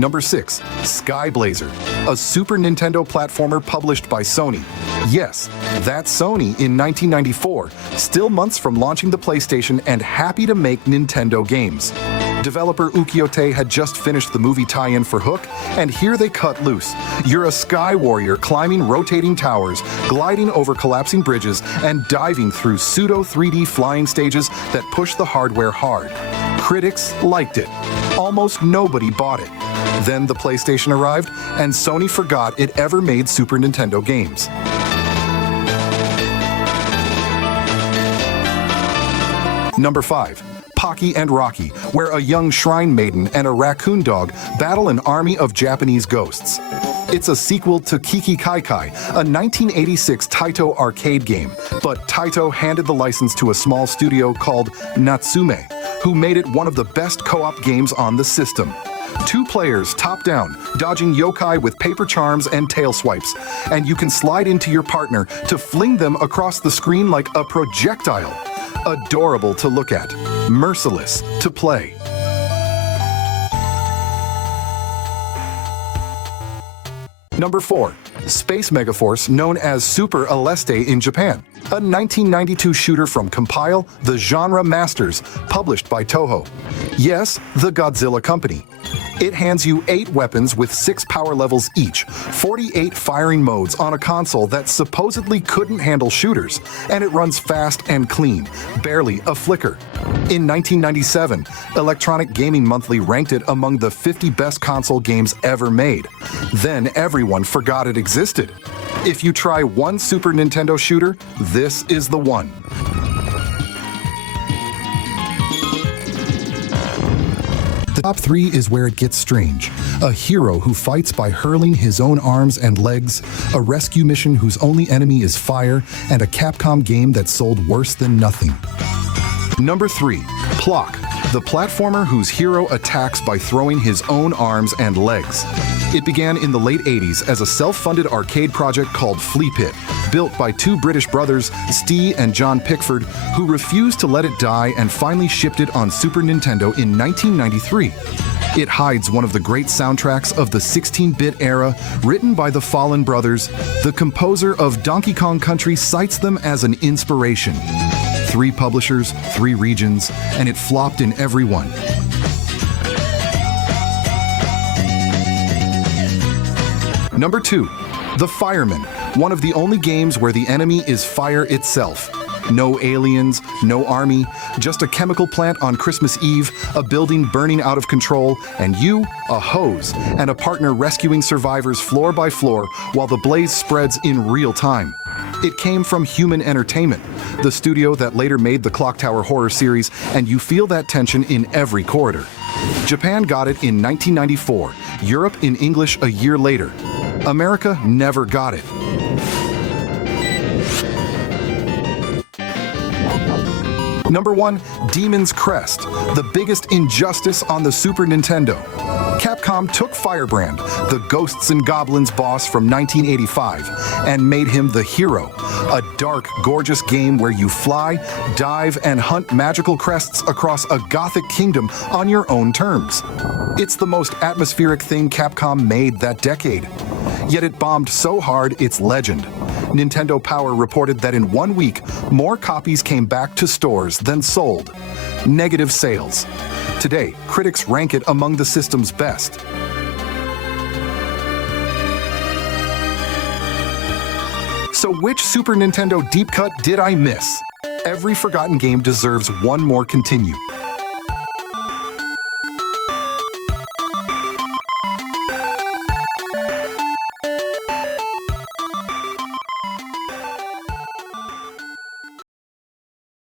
Number 6. Skyblazer, a Super Nintendo platformer published by Sony. Yes, that's Sony in 1994, still months from launching the PlayStation and happy to make Nintendo games. Developer Ukiyo-tei had just finished the movie tie-in for Hook, and here they cut loose. You're a sky warrior climbing rotating towers, gliding over collapsing bridges, and diving through pseudo-3D flying stages that push the hardware hard. Critics liked it. Almost nobody bought it. Then the PlayStation arrived, and Sony forgot it ever made Super Nintendo games. Number 5. Pocky and Rocky, where a young shrine maiden and a raccoon dog battle an army of Japanese ghosts. It's a sequel to Kiki Kai Kai, a 1986 Taito arcade game, but Taito handed the license to a small studio called Natsume, who made it one of the best co-op games on the system. 2 players top-down, dodging yokai with paper charms and tail swipes, and you can slide into your partner to fling them across the screen like a projectile. Adorable to look at, merciless to play. Number 4. Space Megaforce, known as Super Aleste in Japan, a 1992 shooter from Compile, the genre masters, published by Toho. Yes, the Godzilla company. It hands you 8 weapons with 6 power levels each, 48 firing modes on a console that supposedly couldn't handle shooters, and it runs fast and clean, barely a flicker. In 1997, Electronic Gaming Monthly ranked it among the 50 best console games ever made. Then everyone forgot it existed. If you try one Super Nintendo shooter, this is the one. The top 3 is where it gets strange. A hero who fights by hurling his own arms and legs, a rescue mission whose only enemy is fire, and a Capcom game that sold worse than nothing. Number 3. Plok, the platformer whose hero attacks by throwing his own arms and legs. It began in the late 80s as a self-funded arcade project called Flea Pit, built by 2 British brothers, Steve and John Pickford, who refused to let it die and finally shipped it on Super Nintendo in 1993. It hides one of the great soundtracks of the 16-bit era, written by the Fallen Brothers. The composer of Donkey Kong Country cites them as an inspiration. 3 publishers, 3 regions, and it flopped in every one. Number 2. The Firemen, one of the only games where the enemy is fire itself. No aliens, no army, just a chemical plant on Christmas Eve, a building burning out of control, and you, a hose, and a partner rescuing survivors floor by floor while the blaze spreads in real time. It came from Human Entertainment, the studio that later made the Clock Tower horror series, and you feel that tension in every corridor. Japan got it in 1994, Europe in English a year later. America never got it. Number 1, Demon's Crest, the biggest injustice on the Super Nintendo. Capcom took Firebrand, the Ghosts and Goblins boss from 1985, and made him the hero, a dark, gorgeous game where you fly, dive, and hunt magical crests across a gothic kingdom on your own terms. It's the most atmospheric thing Capcom made that decade. Yet it bombed so hard it's legend. Nintendo Power reported that in 1 week, more copies came back to stores than sold. Negative sales. Today, critics rank it among the system's best. So which Super Nintendo deep cut did I miss? Every forgotten game deserves one more continue.